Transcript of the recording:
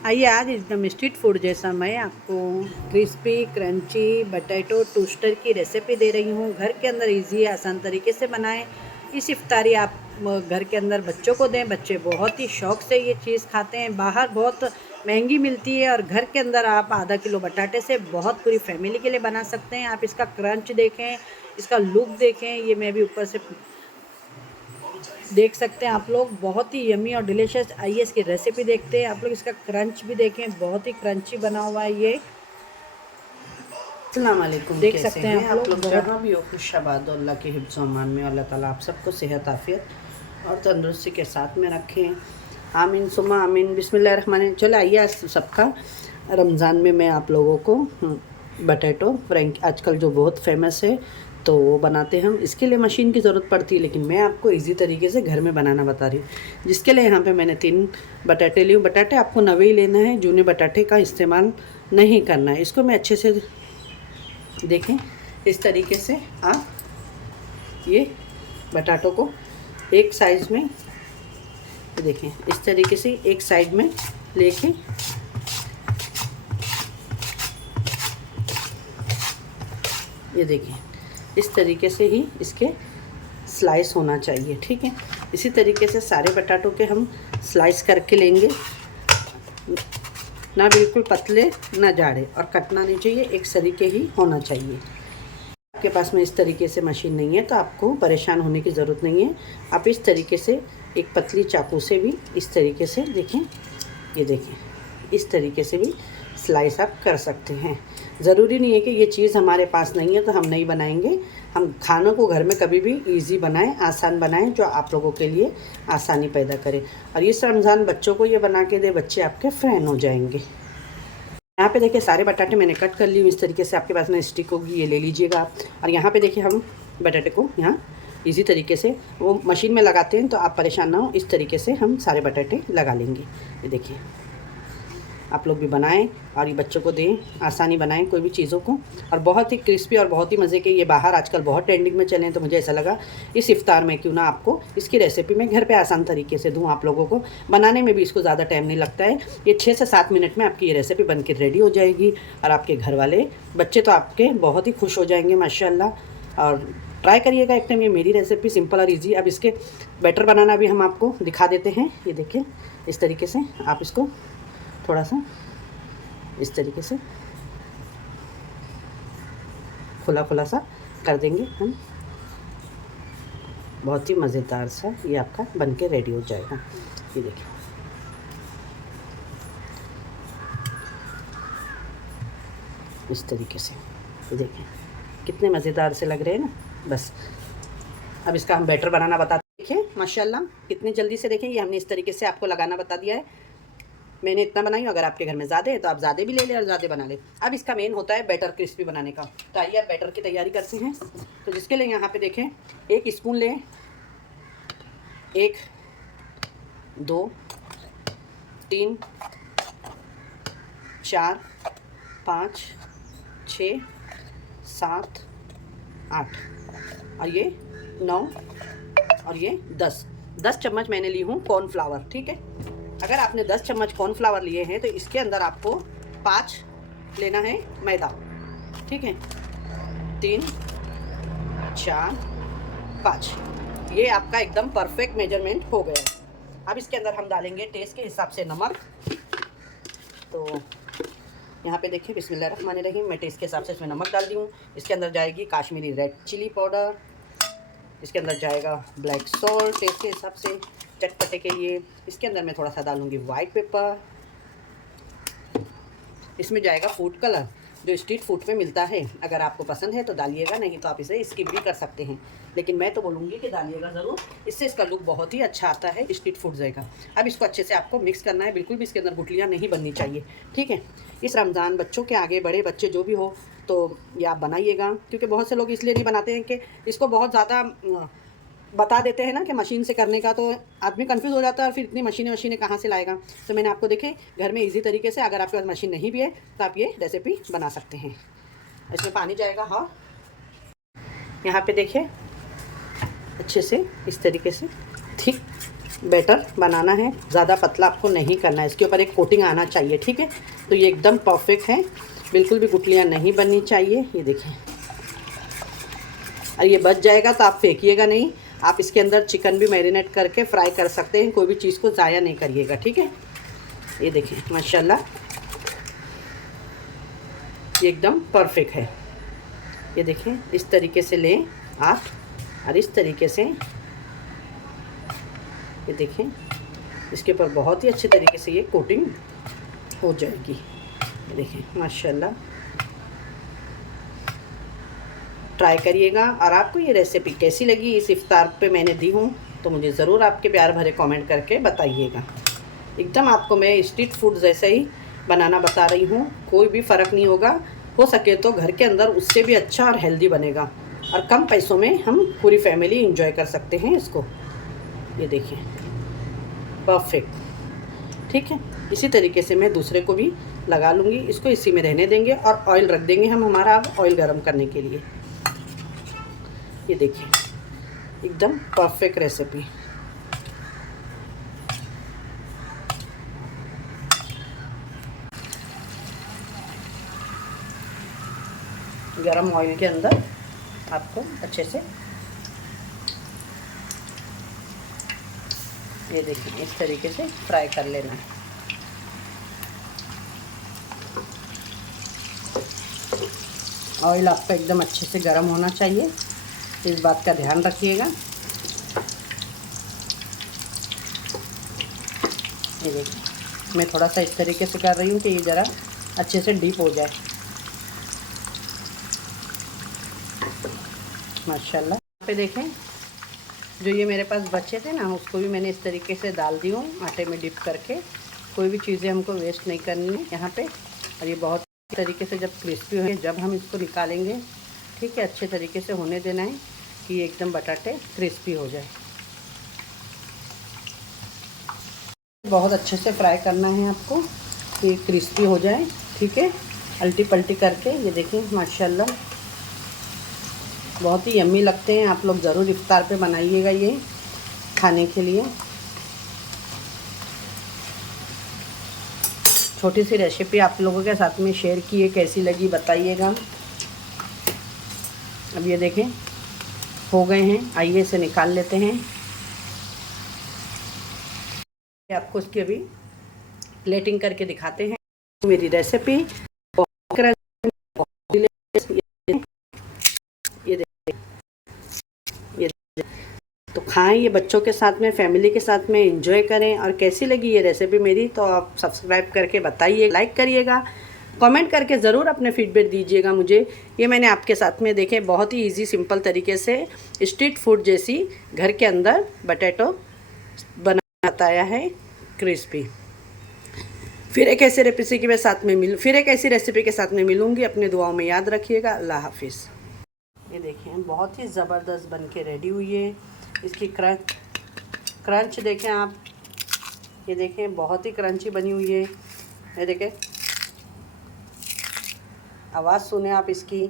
आइए आज एकदम स्ट्रीट फूड जैसा मैं आपको क्रिस्पी क्रंची बटैटो टोस्टर की रेसिपी दे रही हूँ। घर के अंदर इजी आसान तरीके से बनाएं। इस इफ्तारी आप घर के अंदर बच्चों को दें। बच्चे बहुत ही शौक़ से ये चीज़ खाते हैं। बाहर बहुत महंगी मिलती है और घर के अंदर आप आधा किलो बटाटे से बहुत पूरी फैमिली के लिए बना सकते हैं। आप इसका क्रंच देखें, इसका लुक देखें। ये मैं भी ऊपर से देख सकते हैं आप लोग, बहुत ही यमी और डिलीशियस। आइए इसकी रेसिपी देखते हैं। आप लोग इसका क्रंच भी देखें, बहुत ही क्रंची बना हुआ है ये। अस्सलाम वालेकुम, देख कैसे सकते हैं हैं आप लोग? बहुत जहाँ भी हो खुशाबाद अल्लाह के हिफ्ज़ व अमान में अल्लाह ताला आप सबको सेहत आफ़ियत और तंदुरुस्ती के साथ में रखें। आमीन सुमा आमीन। बिस्मिल्लाहिर्रहमानिर्रहीम। चलो आइए आज सबका रमज़ान में मैं आप लोगों को बटैटो फ्रेंक आजकल जो बहुत फेमस है तो वो बनाते हम। इसके लिए मशीन की ज़रूरत पड़ती है, लेकिन मैं आपको इजी तरीके से घर में बनाना बता रही हूँ। जिसके लिए यहाँ पे मैंने 3 बटाटे लिए। बटाटे आपको नवे ही लेना है, जूने बटाटे का इस्तेमाल नहीं करना है। इसको मैं अच्छे से देखें, इस तरीके से आप ये बटाटों को एक साइज में देखें, इस तरीके से एक साइड में लेके ये देखें, इस तरीके से ही इसके स्लाइस होना चाहिए। ठीक है, इसी तरीके से सारे बटाटों के हम स्लाइस करके लेंगे। ना बिल्कुल पतले ना जाड़े, और कटना नहीं चाहिए, एक तरीके ही होना चाहिए। आपके पास में इस तरीके से मशीन नहीं है तो आपको परेशान होने की ज़रूरत नहीं है। आप इस तरीके से एक पतली चाकू से भी इस तरीके से देखें, ये देखें, इस तरीके से भी स्लाइस आप कर सकते हैं। ज़रूरी नहीं है कि ये चीज़ हमारे पास नहीं है तो हम नहीं बनाएंगे। हम खानों को घर में कभी भी इजी बनाएं, आसान बनाएं, जो आप लोगों के लिए आसानी पैदा करें। और इस रमज़ान बच्चों को ये बना के दे, बच्चे आपके फ़ैन हो जाएंगे। यहाँ पे देखिए सारे बटाटे मैंने कट कर ली। इस तरीके से आपके पास में स्टिक होगी, ये ले लीजिएगा आप। और यहाँ पे देखिए हम बटाटे को यहाँ इजी तरीके से, वो मशीन में लगाते हैं तो आप परेशान ना हो, इस तरीके से हम सारे बटाटे लगा लेंगे। ये देखिए, आप लोग भी बनाएं और ये बच्चों को दें, आसानी बनाएं कोई भी चीज़ों को। और बहुत ही क्रिस्पी और बहुत ही मज़े के ये बाहर आजकल बहुत ट्रेंडिंग में चले हैं, तो मुझे ऐसा लगा इस इफ्तार में क्यों ना आपको इसकी रेसिपी मैं घर पे आसान तरीके से दूं आप लोगों को। बनाने में भी इसको ज़्यादा टाइम नहीं लगता है। ये 6 से 7 मिनट में आपकी ये रेसिपी बन के रेडी हो जाएगी और आपके घर वाले बच्चे तो आपके बहुत ही खुश हो जाएंगे माशाल्लाह। और ट्राई करिएगा एक टाइम, ये मेरी रेसिपी सिंपल और ईजी। अब इसके बैटर बनाना भी हम आपको दिखा देते हैं। ये देखिए, इस तरीके से आप इसको थोड़ा सा इस तरीके से खुला खुला सा कर देंगे हम। बहुत ही मज़ेदार सा ये आपका बन के रेडी हो जाएगा। ये देखिए, इस तरीके से ये देखें कितने मज़ेदार से लग रहे हैं ना। बस अब इसका हम बैटर बनाना बताते हैं। देखिए माशाल्लाह कितनी जल्दी से, देखें ये हमने इस तरीके से आपको लगाना बता दिया है। मैंने इतना बनाई हूँ, अगर आपके घर में ज़्यादा है तो आप ज़्यादा भी ले लें और ज़्यादा बना लें। अब इसका मेन होता है बैटर क्रिस्पी बनाने का। तो आइए आप बैटर की तैयारी करते हैं। तो जिसके लिए यहाँ पे देखें, 1 स्पून लें, 1 2 3 4 5 6 7 8 और ये 9 और ये 10 चम्मच मैंने ली हूँ कॉर्नफ्लावर। ठीक है, अगर आपने 10 चम्मच कॉर्नफ्लावर लिए हैं तो इसके अंदर आपको 5 लेना है मैदा। ठीक है, 3 4 5, ये आपका एकदम परफेक्ट मेजरमेंट हो गया है। अब इसके अंदर हम डालेंगे टेस्ट के हिसाब से नमक। तो यहाँ पे देखिए बिस्मिल्लाहिर्रहमानिर्रहीम, मैं टेस्ट के हिसाब से इसमें नमक डाल दी हूँ। इसके अंदर जाएगी काश्मीरी रेड चिली पाउडर, इसके अंदर जाएगा ब्लैक सॉल्ट टेस्ट के हिसाब से चटपटे के लिए। इसके अंदर मैं थोड़ा सा डालूँगी वाइट पेपर। इसमें जाएगा फूड कलर जो स्ट्रीट फूड पे मिलता है। अगर आपको पसंद है तो डालिएगा, नहीं तो आप इसे स्किप भी कर सकते हैं, लेकिन मैं तो बोलूँगी कि डालिएगा ज़रूर। इससे इसका लुक बहुत ही अच्छा आता है, स्ट्रीट फूड जाएगा। अब इसको अच्छे से आपको मिक्स करना है, बिल्कुल भी इसके अंदर गुठलियाँ नहीं बननी चाहिए। ठीक है, इस रमज़ान बच्चों के आगे बड़े बच्चे जो भी हो तो ये आप बनाइएगा, क्योंकि बहुत से लोग इसलिए नहीं बनाते हैं कि इसको बहुत ज़्यादा बता देते हैं ना कि मशीन से करने का, तो आदमी कंफ्यूज हो जाता है और फिर इतनी मशीनें कहाँ से लाएगा। तो मैंने आपको देखे घर में इजी तरीके से, अगर आपके पास मशीन नहीं भी है तो आप ये रेसिपी बना सकते हैं। इसमें पानी जाएगा। हाँ, यहाँ पे देखिए अच्छे से इस तरीके से ठीक बैटर बनाना है, ज़्यादा पतला आपको नहीं करना है, इसके ऊपर एक कोटिंग आना चाहिए, ठीक है। तो ये एकदम परफेक्ट है, बिल्कुल भी गुठलियाँ नहीं बननी चाहिए। ये देखिए, और ये बच जाएगा तो आप फेंकिएगा नहीं, आप इसके अंदर चिकन भी मैरिनेट करके फ्राई कर सकते हैं, कोई भी चीज़ को ज़ाया नहीं करिएगा, ठीक है। ये देखिए माशाल्लाह, ये एकदम परफेक्ट है। ये देखें, इस तरीके से लें आप, और इस तरीके से ये देखें, इसके ऊपर बहुत ही अच्छे तरीके से ये कोटिंग हो जाएगी। ये देखें माशाल्लाह, ट्राई करिएगा। और आपको ये रेसिपी कैसी लगी, इस इफ्तार पे मैंने दी हूँ, तो मुझे ज़रूर आपके प्यार भरे कमेंट करके बताइएगा। एकदम आपको मैं स्ट्रीट फूड जैसे ही बनाना बता रही हूँ, कोई भी फ़र्क नहीं होगा। हो सके तो घर के अंदर उससे भी अच्छा और हेल्दी बनेगा, और कम पैसों में हम पूरी फैमिली एंजॉय कर सकते हैं इसको। ये देखिए परफेक्ट, ठीक है। इसी तरीके से मैं दूसरे को भी लगा लूँगी। इसको इसी में रहने देंगे और ऑयल रख देंगे हम, हमारा अब ऑयल गरम करने के लिए। ये देखिए एकदम परफेक्ट रेसिपी। गरम ऑयल के अंदर आपको अच्छे से, ये देखिए इस तरीके से फ्राई कर लेना है। ऑयल आपका एकदम अच्छे से गरम होना चाहिए, इस बात का ध्यान रखिएगा। ये देखिए, मैं थोड़ा सा इस तरीके से कर रही हूँ कि ये ज़रा अच्छे से डीप हो जाए। माशाल्लाह। यहाँ पे देखें, जो ये मेरे पास बचे थे ना, उसको भी मैंने इस तरीके से डाल दी हूँ आटे में डिप करके। कोई भी चीज़ें हमको वेस्ट नहीं करनी है यहाँ पे। और ये बहुत तरीके से जब क्रिस्पी हो, जब हम इसको निकालेंगे, ठीक है, अच्छे तरीके से होने देना है कि ये एकदम बटाटे क्रिस्पी हो जाए। बहुत अच्छे से फ्राई करना है आपको कि क्रिस्पी हो जाए, ठीक है, अल्टी पल्टी करके। ये देखिए माशाल्लाह, बहुत ही यम्मी लगते हैं। आप लोग ज़रूर इफ्तार पे बनाइएगा ये खाने के लिए। छोटी सी रेसिपी आप लोगों के साथ में शेयर की है, कैसी लगी बताइएगा। अब ये देखें हो गए हैं, आइए इसे निकाल लेते हैं। आपको इसकी अभी प्लेटिंग करके दिखाते हैं। मेरी रेसिपी ये तो खाएं ये बच्चों के साथ में, फैमिली के साथ में एंजॉय करें। और कैसी लगी ये रेसिपी मेरी, तो आप सब्सक्राइब करके बताइए, लाइक करिएगा, कमेंट करके ज़रूर अपने फीडबैक दीजिएगा मुझे। ये मैंने आपके साथ में देखे बहुत ही इजी सिंपल तरीके से स्ट्रीट फूड जैसी घर के अंदर बटेटो बताया है क्रिस्पी। फिर एक ऐसी रेसिपी के साथ में फिर एक ऐसी रेसिपी के साथ में मिलूँगी। अपने दुआओं में याद रखिएगा। अल्लाह हाफिज़। ये देखें बहुत ही ज़बरदस्त बन के रेडी हुई है। इसकी क्रंच देखें आप, ये देखें बहुत ही क्रंची बनी हुई है। ये देखें, आवाज़ सुने आप इसकी।